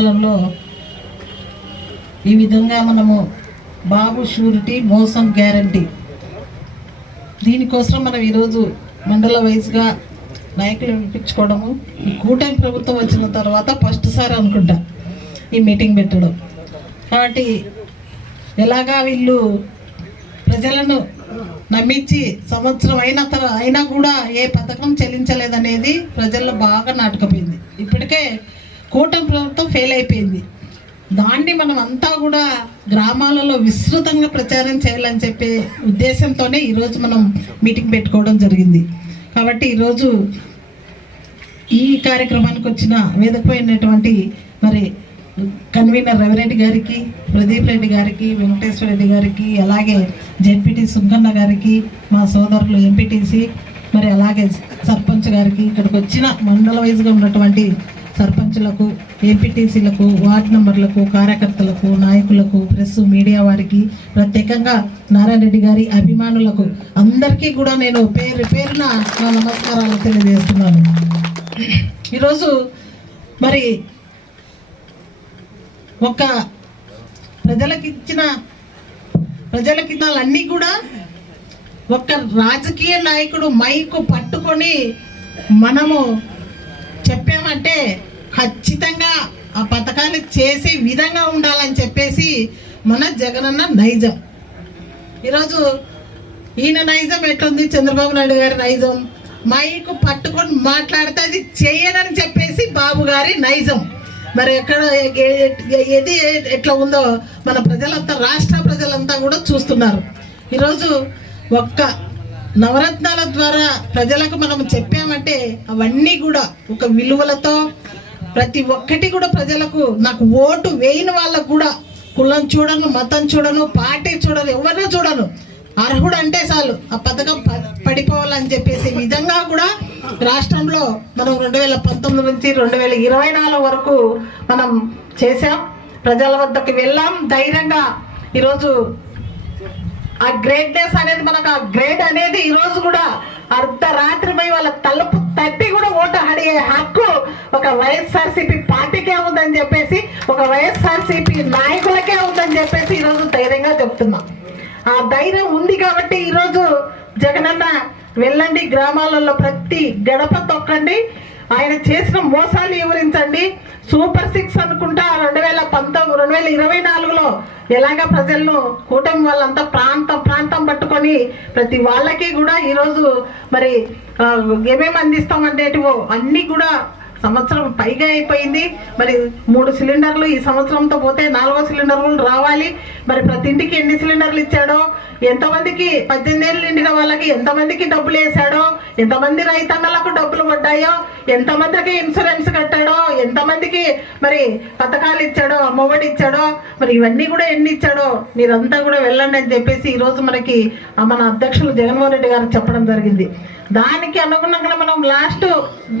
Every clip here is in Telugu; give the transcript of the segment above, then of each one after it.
మండలంలో ఈ విధంగా మనము బాబు షూరిటీ మోసం గ్యారంటీ దీనికోసం మనం ఈరోజు మండల వైజ్గా నాయకులు వినిపించుకోవడము. ఈ కూటమి ప్రభుత్వం వచ్చిన తర్వాత ఫస్ట్ సారి అనుకుంటా ఈ మీటింగ్ పెట్టడం. కాబట్టి ఎలాగా వీళ్ళు ప్రజలను నమ్మించి సంవత్సరం అయినా కూడా ఏ పథకం చెల్లించలేదనేది ప్రజల్లో బాగా నాటుకుపోయింది. ఇప్పటికే కూటమి ప్రభుత్వం ఫెయిల్ అయిపోయింది. దాన్ని మనం అంతా కూడా గ్రామాలలో విస్తృతంగా ప్రచారం చేయాలని చెప్పే ఉద్దేశంతోనే ఈరోజు మనం మీటింగ్ పెట్టుకోవడం జరిగింది. కాబట్టి ఈరోజు ఈ కార్యక్రమానికి వచ్చిన వేదికపైనటువంటి మరి కన్వీనర్ రవిరెడ్డి గారికి, ప్రదీప్ రెడ్డి గారికి, వెంకటేశ్వర రెడ్డి గారికి, అలాగే జెడ్పీటీ సుంకన్న గారికి, మా సోదరులు ఎంపీటీసీ, మరి అలాగే సర్పంచ్ గారికి, ఇక్కడికి వచ్చిన మండల వైజ్గా ఉన్నటువంటి సర్పంచులకు, ఎంపీటీసీలకు, వార్డు మెంబర్లకు, కార్యకర్తలకు, నాయకులకు, ప్రెస్ మీడియా వారికి, ప్రత్యేకంగా నారాయణ రెడ్డి గారి అభిమానులకు అందరికీ కూడా నేను పేరు పేరున నా నమస్కారాలు తెలియజేస్తున్నాను. ఈరోజు మరి ఒక ప్రజలకి అన్నీ కూడా ఒక రాజకీయ నాయకుడు మైకు పట్టుకొని మనము చెప్పామంటే ఖచ్చితంగా ఆ పథకాలు చేసే విధంగా ఉండాలని చెప్పేసి మన జగనన్న నైజం. ఈరోజు ఈయన నైజం ఎట్లుంది, చంద్రబాబు నాయుడు గారి నైజం మైకు పట్టుకొని మాట్లాడితే అది చేయనని చెప్పేసి బాబు గారి నైజం. మరి ఎక్కడ ఏది ఎట్లా ఉందో మన ప్రజలంతా, రాష్ట్ర ప్రజలంతా కూడా చూస్తున్నారు. ఈరోజు ఒక్క నవరత్నాల ద్వారా ప్రజలకు మనం చెప్పామంటే అవన్నీ కూడా ఒక విలువలతో ప్రతి ఒక్కటి కూడా ప్రజలకు, నాకు ఓటు వేయని వాళ్ళకు కూడా కులం చూడను, మతం చూడను, పార్టీ చూడను, ఎవరినో చూడను, అర్హుడు అంటే చాలు ఆ పథకం పడిపోవాలని చెప్పేసి విధంగా కూడా రాష్ట్రంలో మనం 2019 నుంచి 2024 వరకు మనం చేసాం. ప్రజల వద్దకు వెళ్ళాం ధైర్యంగా. ఈరోజు ఆ గ్రేట్నెస్ అనేది, మనకు ఆ గ్రేడ్ అనేది ఈరోజు కూడా అర్ధరాత్రిపై వాళ్ళ తలుపు తట్టి కూడా ఓటు అడిగే హక్కు ఒక వైఎస్ఆర్సీపీ పార్టీకే ఉందని చెప్పేసి, ఒక వైఎస్ఆర్సీపీ నాయకులకే ఉందని చెప్పేసి ఈరోజు ధైర్యంగా చెప్తున్నాం. ఆ ధైర్యం ఉంది కాబట్టి ఈరోజు జగనన్న వెళ్ళండి, గ్రామాలలో ప్రతి గడప తొక్కండి, ఆయన చేసిన మోసాలు వివరించండి. సూపర్ 6 అనుకుంటా 2024లో ఎలాగా ప్రజలను కూటమి వాళ్ళంతా ప్రాంతం పట్టుకొని ప్రతి వాళ్ళకి కూడా ఈరోజు మరి ఏమేమి అందిస్తామనేటివో అన్నీ కూడా సంవత్సరం పైగా అయిపోయింది. మరి 3 సిలిండర్లు ఈ సంవత్సరంతో పోతే 4వ సిలిండర్లు రావాలి. మరి ప్రతి ఇంటికి ఎన్ని సిలిండర్లు ఇచ్చాడో, ఎంతమందికి 18 ఏళ్ళు నిండిన వాళ్ళకి ఎంతమందికి డబ్బులు వేసాడో, ఎంతమంది రైతన్నలకు డబ్బులు పడ్డాయో, ఎంతమందికి ఇన్సూరెన్స్ కట్టాడో, ఎంతమందికి మరి పథకాలు ఇచ్చాడో, అమ్మఒడి ఇచ్చాడో, మరి ఇవన్నీ కూడా ఎన్ని ఇచ్చాడో మీరంతా కూడా వెళ్ళండి అని చెప్పేసి ఈరోజు మనకి మన అధ్యక్షులు జగన్మోహన్ రెడ్డి గారు చెప్పడం జరిగింది. దానికి అనుగుణంగా మనం లాస్ట్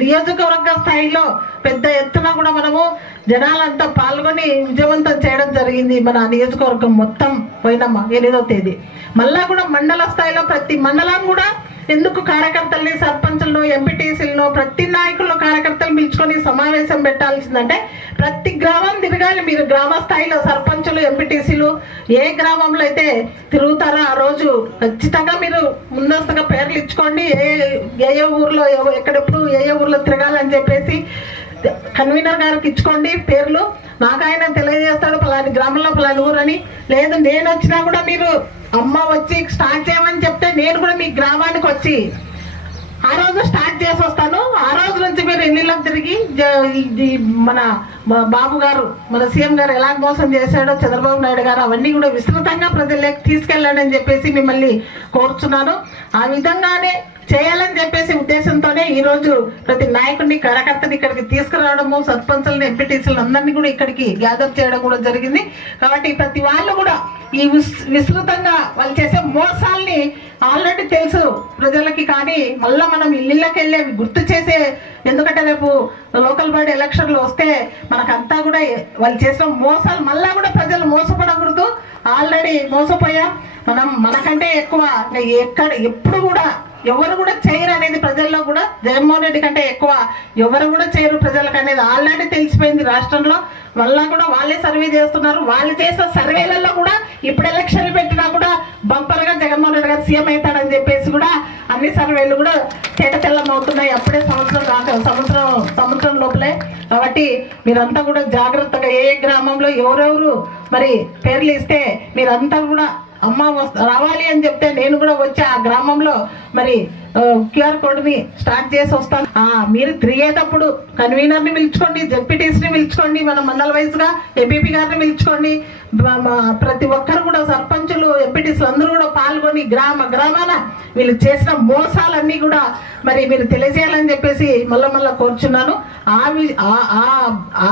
నియోజకవర్గ స్థాయిలో పెద్ద ఎత్తున కూడా మనము జనాలంతా పాల్గొని విజయవంతం చేయడం జరిగింది. మన నియోజకవర్గం మొత్తం పోయిన 8వ తేదీ మళ్ళా కూడా మండల స్థాయిలో ప్రతి మండలం కూడా ఎందుకు కార్యకర్తల్ని, సర్పంచులను, ఎంపీటీసీలను, ప్రతి నాయకులను, కార్యకర్తలు పిలుచుకొని సమావేశం పెట్టాల్సిందంటే ప్రతి గ్రామం తిరగాలి. మీరు గ్రామ స్థాయిలో సర్పంచులు, ఎంపీటీసీలు ఏ గ్రామంలో అయితే తిరుగుతారో ఆ రోజు ఖచ్చితంగా మీరు ముందస్తుగా పేర్లు ఇచ్చుకోండి. ఏ ఊర్లో ఎక్కడెప్పుడు ఏ ఊర్లో తిరగాలని చెప్పేసి కన్వీనర్ గారికి ఇచ్చుకోండి పేర్లు. నాకు ఆయన తెలియజేస్తాడు పలాని గ్రామంలో పలాని ఊరని. లేదు నేను వచ్చినా కూడా మీరు అమ్మ వచ్చి స్టార్ట్ చేయమని చెప్తే నేను కూడా మీ గ్రామానికి వచ్చి ఆ రోజు స్టార్ట్ చేసి వస్తాను. ఆ రోజు నుంచి మీరు ఇళ్ళకి తిరిగి మన బాబు గారు, మన సీఎం గారు ఎలా మోసం చేశాడో, చంద్రబాబు నాయుడు గారు అవన్నీ కూడా విస్తృతంగా ప్రజల్లోకి తీసుకెళ్ళండి అని చెప్పేసి మిమ్మల్ని కోరుచున్నాను. ఆ విధంగానే చేయాలని చెప్పేసి ఉద్దేశంతోనే ఈరోజు ప్రతి నాయకుడిని, కార్యకర్తని ఇక్కడికి తీసుకురావడము, సర్పంచులను, ఎంపీటీసీలను అందరినీ కూడా ఇక్కడికి గ్యాదర్ చేయడం కూడా జరిగింది. కాబట్టి ప్రతి వాళ్ళు కూడా ఈ విస్తృతంగా వాళ్ళు చేసే మోసాల్ని ఆల్రెడీ తెలుసు ప్రజలకి. కానీ మళ్ళీ మనం ఇళ్ళకి వెళ్ళి గుర్తు చేసే, ఎందుకంటే రేపు లోకల్ బాడీ ఎలక్షన్లు వస్తే మనకంతా కూడా వాళ్ళు చేసిన మోసాలు మళ్ళా కూడా ప్రజలు మోసపడకూడదు. ఆల్రెడీ మోసపోయాం మనం. మనకంటే ఎక్కువ ఎప్పుడు కూడా ఎవరు కూడా చేయరు అనేది ప్రజల్లో కూడా, జగన్మోహన్ రెడ్డి కంటే ఎక్కువ ఎవరు కూడా చేయరు ప్రజలకు అనేది ఆల్రెడీ తెలిసిపోయింది రాష్ట్రంలో. మళ్ళా కూడా వాళ్ళే సర్వే చేస్తున్నారు. వాళ్ళు చేసిన సర్వేలలో కూడా ఇప్పుడు ఎలక్షన్లు పెట్టినా కూడా బంపర్గా జగన్మోహన్ రెడ్డి గారు సీఎం అవుతాడని చెప్పేసి కూడా అన్ని సర్వేలు కూడా తెల్లం అవుతున్నాయి. అప్పుడే సంవత్సరం లోపలే. కాబట్టి మీరంతా కూడా జాగ్రత్తగా ఏ గ్రామంలో ఎవరెవరు మరి పేర్లు ఇస్తే మీరంతా కూడా అమ్మ రావాలి అని చెప్తే నేను కూడా వచ్చి ఆ గ్రామంలో మరి QR కోడ్ని స్టార్ట్ చేసి వస్తాను. మీరు తిరిగేటప్పుడు కన్వీనర్ని పిలుచుకోండి, జెడ్పీటీసీని పిలుచుకోండి, మన మండల వైజ్గా ఎంపీపీ గారిని పిలుచుకోండి. ప్రతి ఒక్కరు కూడా సర్పంచులు ఎంపీటీసీలు అందరూ కూడా పాల్గొని గ్రామాన వీళ్ళు చేసిన మోసాలన్నీ కూడా మరి మీరు తెలియజేయాలని చెప్పేసి మళ్ళా కోరుచున్నాను. ఆ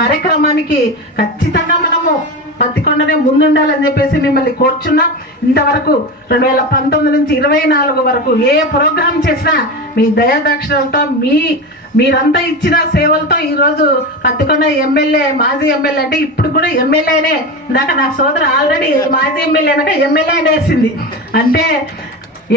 కార్యక్రమానికి ఖచ్చితంగా మనము పత్తికొండనే ముందుండాలని చెప్పేసి మిమ్మల్ని కోరుచున్నా. ఇంతవరకు 2019 నుంచి 24 వరకు ఏ ప్రోగ్రాం చేసినా మీ దయాదాక్షిణాలతో మీరంతా ఇచ్చిన సేవలతో ఈరోజు పత్తికొండ ఎమ్మెల్యే, మాజీ ఎమ్మెల్యే అంటే ఇప్పుడు కూడా ఎమ్మెల్యేనే. ఇందాక నా సోదరు ఆల్రెడీ మాజీ ఎమ్మెల్యే అనక ఎమ్మెల్యే అనేసింది. అంటే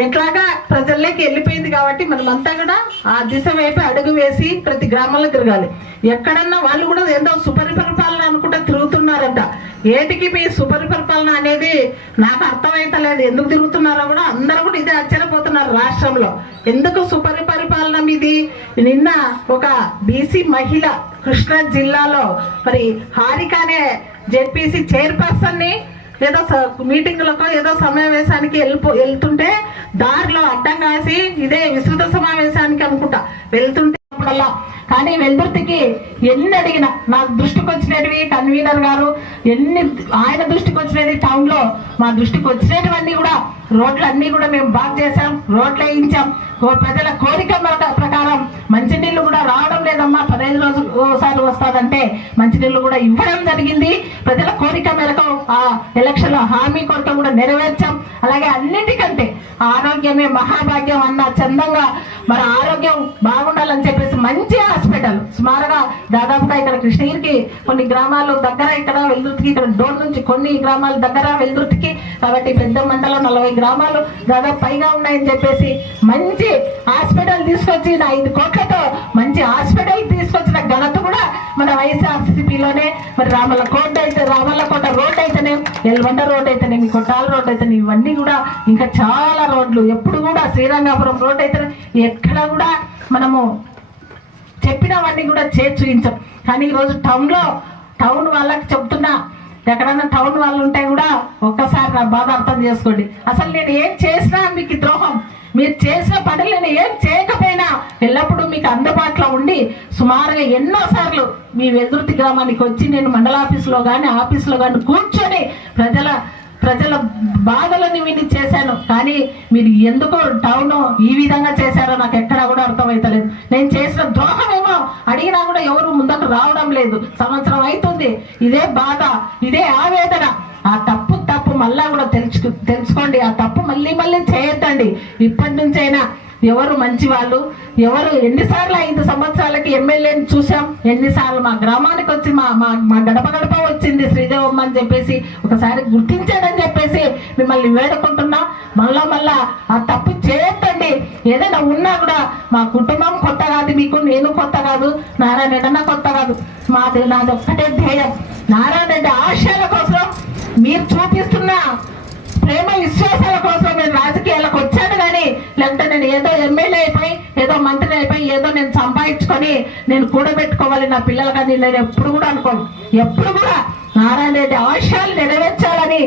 ఎట్లాగా ప్రజల్లోకి వెళ్ళిపోయింది. కాబట్టి మనమంతా కూడా ఆ దిశ వైపు అడుగు వేసి ప్రతి గ్రామంలో తిరగాలి. ఎక్కడన్నా వాళ్ళు కూడా ఏదో సుపరిపాలన అనుకుంటా తిరుగుతున్నారంట. ఏటికి మీ సుపరిపాలన అనేది నాకు అర్థమైతలేదు. ఎందుకు తిరుగుతున్నారో కూడా అందరూ కూడా ఇదే ఆశ్చర్యపోతున్నారు. రాష్ట్రంలో ఎందుకు సుపరిపాలన మీది? నిన్న ఒక బీసీ మహిళ కృష్ణా జిల్లాలో మరి హారిక అనే జెడ్పీసీ చైర్పర్సన్ని ఏదో మీటింగ్లకో ఏదో సమావేశానికి వెళ్తుంటే దారిలో అడ్డం కాసి ఇదే విస్తృత సమావేశానికి అనుకుంటా వెళ్తుంటే కానీ వెల్దుర్తికి ఎన్ని అడిగినా నాకు దృష్టికి వచ్చినవి కన్వీనర్ గారు ఆయన దృష్టికి వచ్చినది టౌన్ లో మా దృష్టికి వచ్చినటువన్నీ కూడా రోడ్లన్నీ కూడా మేము బాగు చేసాం, రోడ్లు వేయించాం. ప్రజల కోరిక ప్రకారం మంచినీళ్ళు కూడా రావడం లేదమ్మా, 15 రోజులు ఒకసారి వస్తుందంటే మంచినీళ్ళు కూడా ఇవ్వడం జరిగింది. ప్రజల కోరిక మేరకు ఆ ఎలక్షన్ హామీ కోరిక కూడా నెరవేర్చాం. అలాగే అన్నిటికంటే ఆరోగ్యమే మహాభాగ్యం అన్న చందంగా మన ఆరోగ్యం బాగుండాలని చెప్పేసి మంచి హాస్పిటల్ సుమారుగా దాదాపుగా ఇక్కడ కృష్ణగిరికి కొన్ని గ్రామాలు దగ్గర, ఇక్కడ వెల్దుర్తికి, ఇక్కడ డోర్ నుంచి కొన్ని గ్రామాల దగ్గర వెల్దుర్తికి. కాబట్టి పెద్ద మండలం 40 గ్రామాలు దాదాపు పైగా ఉన్నాయని చెప్పేసి మంచి హాస్పిటల్ తీసుకొచ్చి 5 కోట్లతో మంచి హాస్పిటల్ తీసుకొచ్చిన ఘనత కూడా మన వైఎస్ఆర్సీపీలోనే. మరి రామల్లకోట రోడ్ అయితేనే, ఎల్వండ రోడ్ అయితేనే, మీ కొట్టాల రోడ్ అయితేనే, ఇవన్నీ కూడా ఇంకా చాలా రోడ్లు ఎప్పుడు కూడా శ్రీరంగాపురం రోడ్ అయితేనే ఎక్కడ కూడా మనము చెప్పినవన్నీ కూడా చేసి చూపించాం. కానీ ఈరోజు టౌన్ వాళ్ళకి చెప్తున్నా, ఎక్కడన్నా టౌన్ వాళ్ళు ఉంటే కూడా ఒక్కసారి నా బాధ అర్థం చేసుకోండి. అసలు నేను ఏం చేసినా మీకు ద్రోహం, మీరు చేసిన పనులు నేను ఏం చేయకపోయినా ఎల్లప్పుడూ మీకు అందుబాటులో ఉండి సుమారుగా ఎన్నోసార్లు మీ వెల్దుర్తి గ్రామానికి వచ్చి నేను మండల ఆఫీసులో కానీ ఆఫీసులో కానీ కూర్చొని ప్రజల బాధలని విని చేశాను. కానీ మీరు ఎందుకు టౌన్ ఈ విధంగా చేశారో నాకు ఎక్కడా కూడా అర్థమవుతలేదు. నేను చేసిన ద్రోహమేమో అడిగినా కూడా ఎవరు ముందుకు రావడం లేదు. సంవత్సరం అవుతుంది, ఇదే బాధ, ఇదే ఆవేదన. ఆ తప్పు మళ్ళా కూడా తెలుసుకోండి. ఆ తప్పు మళ్ళీ చేయొద్దండి. ఇప్పటి నుంచైనా ఎవరు మంచి వాళ్ళు, ఎవరు ఎన్నిసార్లు 5 సంవత్సరాలకి ఎమ్మెల్యేని చూసాం, ఎన్నిసార్లు మా గ్రామానికి వచ్చి మా గడప వచ్చింది శ్రీదేవమ్మ అని చెప్పేసి ఒకసారి గుర్తించాడని చెప్పేసి మిమ్మల్ని వేడుకుంటున్నా. మళ్ళా ఆ తప్పు చేయొద్దండి. ఏదైనా ఉన్నా కూడా మా కుటుంబం కొత్త కాదు, మీకు నేను కొత్త కాదు, నారాయణ రెడ్డి కొత్త కాదు. నాది ఒక్కటే ధ్యేయం. నారాయణ రెడ్డి ఆశయాల కోసం, మీరు చూపిస్తున్న ప్రేమ విశ్వాసాల కోసం నేను రాజకీయాలకు వచ్చాను. కానీ లేకపోతే నేను ఏదో ఎమ్మెల్యే అయిపోయి, ఏదో మంత్రి అయిపోయి, ఏదో నేను సంపాదించుకొని నేను కూడబెట్టుకోవాలి నా పిల్లలు, కానీ నేను ఎప్పుడు కూడా అనుకోను. ఎప్పుడు కూడా నారాయణ రెడ్డి ఆశయాలు నెరవేర్చాలని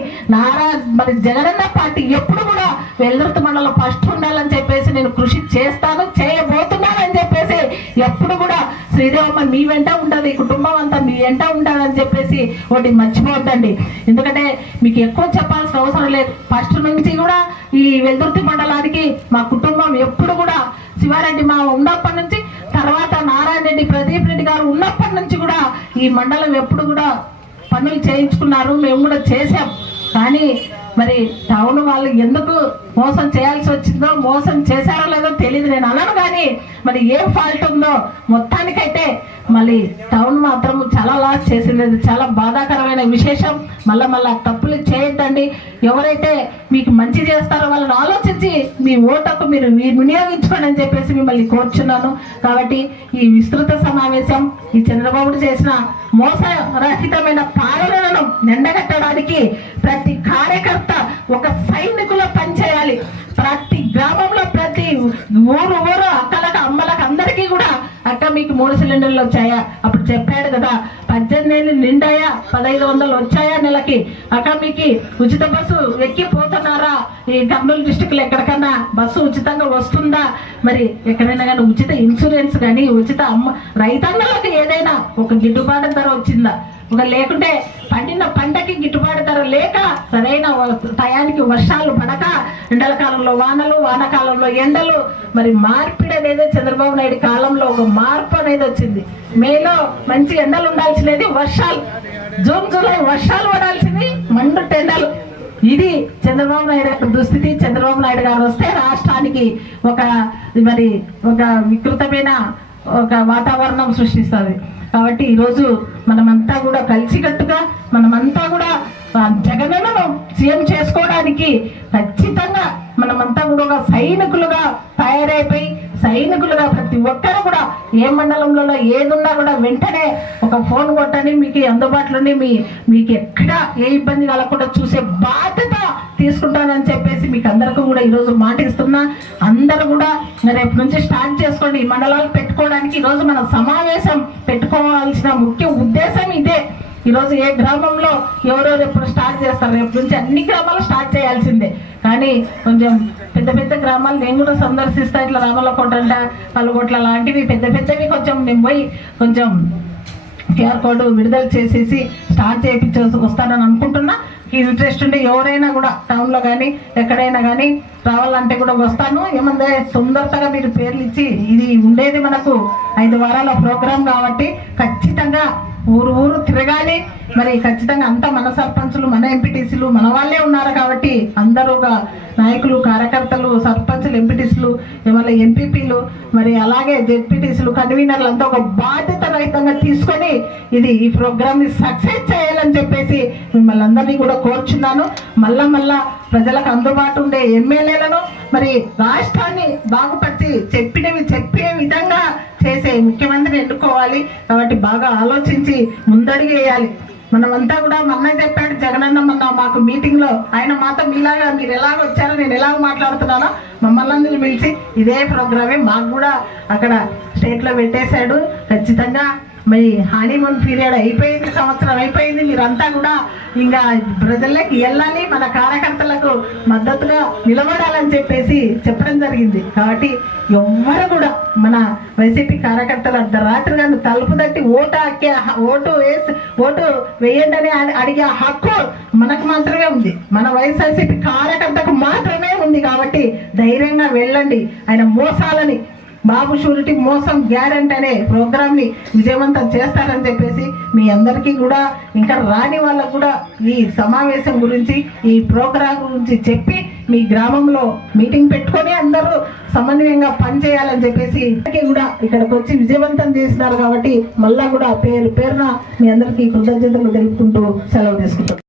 మరి జగనన్న పార్టీ ఎప్పుడు కూడా వెల్దుర్తి మండలం ఫస్ట్ ఉండాలని చెప్పేసి నేను కృషి చేస్తాను, చేయబోతున్నానని చెప్పేసి ఎప్పుడు కూడా శ్రీదేవమ్మ మీ వెంట ఉంటుంది, కుటుంబం అంతా మీ వెంట ఉండాలని చెప్పేసి ఒకటి మర్చిపోవద్దండి. ఎందుకంటే మీకు ఎక్కువ చెప్పాల్సిన అవసరం లేదు. ఫస్ట్ నుంచి కూడా ఈ వెల్దుర్తి మండలానికి మా కుటుంబం ఎప్పుడు కూడా శివారెడ్డి మా ఉన్నప్పటి నుంచి, తర్వాత నారాయణ రెడ్డి, ప్రదీప్ రెడ్డి గారు ఉన్నప్పటి నుంచి కూడా ఈ మండలం ఎప్పుడు కూడా పనులు చేయించుకున్నారు, మేము కూడా చేసాం. కానీ మరి టౌన్ వాళ్ళు ఎందుకు మోసం చేయాల్సి వచ్చిందో, మోసం చేశారో లేదో తెలియదు, నేను అనను. కానీ మరి ఏం ఫాల్ట్ ఉందో మొత్తానికైతే మళ్ళీ టౌన్ మాత్రం చాలా లాస్ చేసింది. అది చాలా బాధాకరమైన విశేషం. మళ్ళా తప్పులు చేయొద్దండి. ఎవరైతే మీకు మంచి చేస్తారో వాళ్ళని ఆలోచించి మీ ఓటుకు మీరు వినియోగించుకోండి అని చెప్పేసి మిమ్మల్ని కోరుచున్నాను. కాబట్టి ఈ విస్తృత సమావేశం ఈ చంద్రబాబు చేసిన మోసరహితమైన పాలనను ఎండగట్టడానికి ప్రతి కార్యకర్త ఒక సైనికుల పనిచేయాలి. ప్రతి గ్రామంలో ప్రతి ఊరు అక్కలకు అమ్మలకు అందరికీ కూడా అక్క మీకు 3 సిలిండర్లు వచ్చాయా, అప్పుడు చెప్పాడు కదా 18 ఏళ్ళు నిండాయా, 1500 వచ్చాయా నెలకి, అక్క మీకు ఉచిత బస్సు ఎక్కిపోతున్నారా, ఈ కర్నూలు డిస్టిక్లో ఎక్కడికన్నా బస్సు ఉచితంగా వస్తుందా, మరి ఎక్కడైనా కానీ ఉచిత ఇన్సూరెన్స్ కానీ ఉచిత రైతన్నలకు ఏదైనా ఒక గిట్టుబాటు ధర వచ్చిందా, ఒక లేకుంటే పండిన పంటకి గిట్టుబాటు ధర లేక సరైన టయానికి వర్షాలు పడక ఎండల కాలంలో వానలు వానాకాలంలో ఎండలు, మరి మార్పిడి అనేది చంద్రబాబు నాయుడు కాలంలో ఒక మార్పు అనేది వచ్చింది. మేలో మంచి ఎండలు ఉండాల్సినది వర్షాలు, జూన్ జూలై వర్షాలు పడాల్సింది మండు ఎండలు. ఇది చంద్రబాబు నాయుడు దుస్థితి. చంద్రబాబు నాయుడు గారు వస్తే రాష్ట్రానికి ఒక వికృతమైన ఒక వాతావరణం సృష్టిస్తుంది. కాబట్టి ఈరోజు మనమంతా కూడా కలిసికట్టుగా మనమంతా కూడా జగనన్నను సీఎం చేసుకోవడానికి ఖచ్చితంగా మనమంతా కూడా ఒక సైనికులుగా తయారైపోయి సైనికులుగా ప్రతి ఒక్కరు కూడా ఏ మండలంలో ఏదున్నా కూడా వెంటనే ఒక ఫోన్ కొట్టని మీకు అందుబాటులోనే మీకు ఎక్కడ ఏ ఇబ్బంది కలగకుండా చూసే బాధ్యత తీసుకుంటానని చెప్పేసి మీకు అందరికీ కూడా ఈరోజు మాటిస్తున్నా. అందరూ కూడా రేపు నుంచి స్టార్ట్ చేసుకోండి. ఈ మండలాలు పెట్టుకోవడానికి ఈరోజు మన సమావేశం పెట్టుకోవాల్సిన ముఖ్య ఉద్దేశం ఇదే. ఈరోజు ఏ గ్రామంలో ఎవరెవరు ఎప్పుడు స్టార్ట్ చేస్తారు, రేపు నుంచి అన్ని గ్రామాలు స్టార్ట్ చేయాల్సిందే. కానీ కొంచెం పెద్ద గ్రామాలు నేను కూడా సందర్శిస్తా, ఇట్లా రామలకోట అంట పల్లగొట్ల లాంటివి పెద్దవి కొంచెం నేను పోయి కొంచెం QR కోడ్ విడుదల చేసేసి స్టార్ట్ చేయించ వస్తానని అనుకుంటున్నా. ఈ ఇంట్రెస్ట్ ఉంటే ఎవరైనా కూడా టౌన్లో కానీ ఎక్కడైనా కానీ రావాలంటే కూడా వస్తాను. ఏమంటే తొందరగా మీరు పేర్లు ఇచ్చి, ఇది ఉండేది మనకు 5 వారాల ప్రోగ్రాం కాబట్టి ఖచ్చితంగా ఊరు తిరగాలి. మరి ఖచ్చితంగా అంతా మన సర్పంచులు మన ఎంపీటీసీలు మన వాళ్ళే ఉన్నారు కాబట్టి అందరూగా నాయకులు కార్యకర్తలు సర్పంచులు ఎంపీటీసీలు మళ్ళీ ఎంపీపీలు మరి అలాగే జెడ్పీటీసీలు కన్వీనర్లు అంతా ఒక బాధ్యత రహితంగా తీసుకొని ఈ ప్రోగ్రామ్ ని సక్సెస్ చేయాలని చెప్పేసి మిమ్మల్ని అందరినీ కూడా కోరుచున్నాను. మళ్ళా ప్రజలకు అందుబాటు ఉండే ఎమ్మెల్యేలను మరి రాష్ట్రాన్ని బాగుపరిచి చెప్పే విధంగా చేసే ముఖ్యమంత్రిని ఎన్నుకోవాలి. కాబట్టి బాగా ఆలోచించి ముందడుగు వేయాలి. మనమంతా కూడా మొన్న చెప్పాడు జగనన్న మొన్న మాకు మీటింగ్ లో, ఆయన మాతో మీలాగా మీరు ఎలాగ వచ్చారో నేను ఎలాగ మాట్లాడుతున్నానో మమ్మల్ని అందరినీ పిలిచి ఇదే ప్రోగ్రామే మాకు కూడా అక్కడ స్టేట్ లో పెట్టేశాడు. ఖచ్చితంగా మరి హానీమూన్ పీరియడ్ అయిపోయింది, సంవత్సరం అయిపోయింది. మీరంతా కూడా ఇంకా ప్రజల్లోకి వెళ్ళాలి, మన కార్యకర్తలకు మద్దతుగా నిలబడాలని చెప్పేసి చెప్పడం జరిగింది. కాబట్టి ఎవ్వరు కూడా మన వైసీపీ కార్యకర్తలు అర్ధరాత్రి కానీ తలుపు తట్టి ఓటు వేయండి అని అడిగే హక్కు మనకు మాత్రమే ఉంది, మన వైసీపీ కార్యకర్తకు మాత్రమే ఉంది. కాబట్టి ధైర్యంగా వెళ్ళండి. ఆయన మోసాలని బాబు షూరిటీ మోసం గ్యారెంటీ అనే ప్రోగ్రామ్ ని విజయవంతం చేస్తారని చెప్పేసి మీ అందరికీ కూడా ఇంకా రాని వాళ్ళకు కూడా ఈ సమావేశం గురించి ఈ ప్రోగ్రాం గురించి చెప్పి మీ గ్రామంలో మీటింగ్ పెట్టుకొని అందరూ సమన్వయంగా పనిచేయాలని చెప్పేసి కూడా ఇక్కడికి వచ్చి విజయవంతం చేస్తున్నారు. కాబట్టి మళ్ళా కూడా పేరున మీ అందరికీ కృతజ్ఞతలు తెలుపుకుంటూ సెలవు తీసుకుంటాం.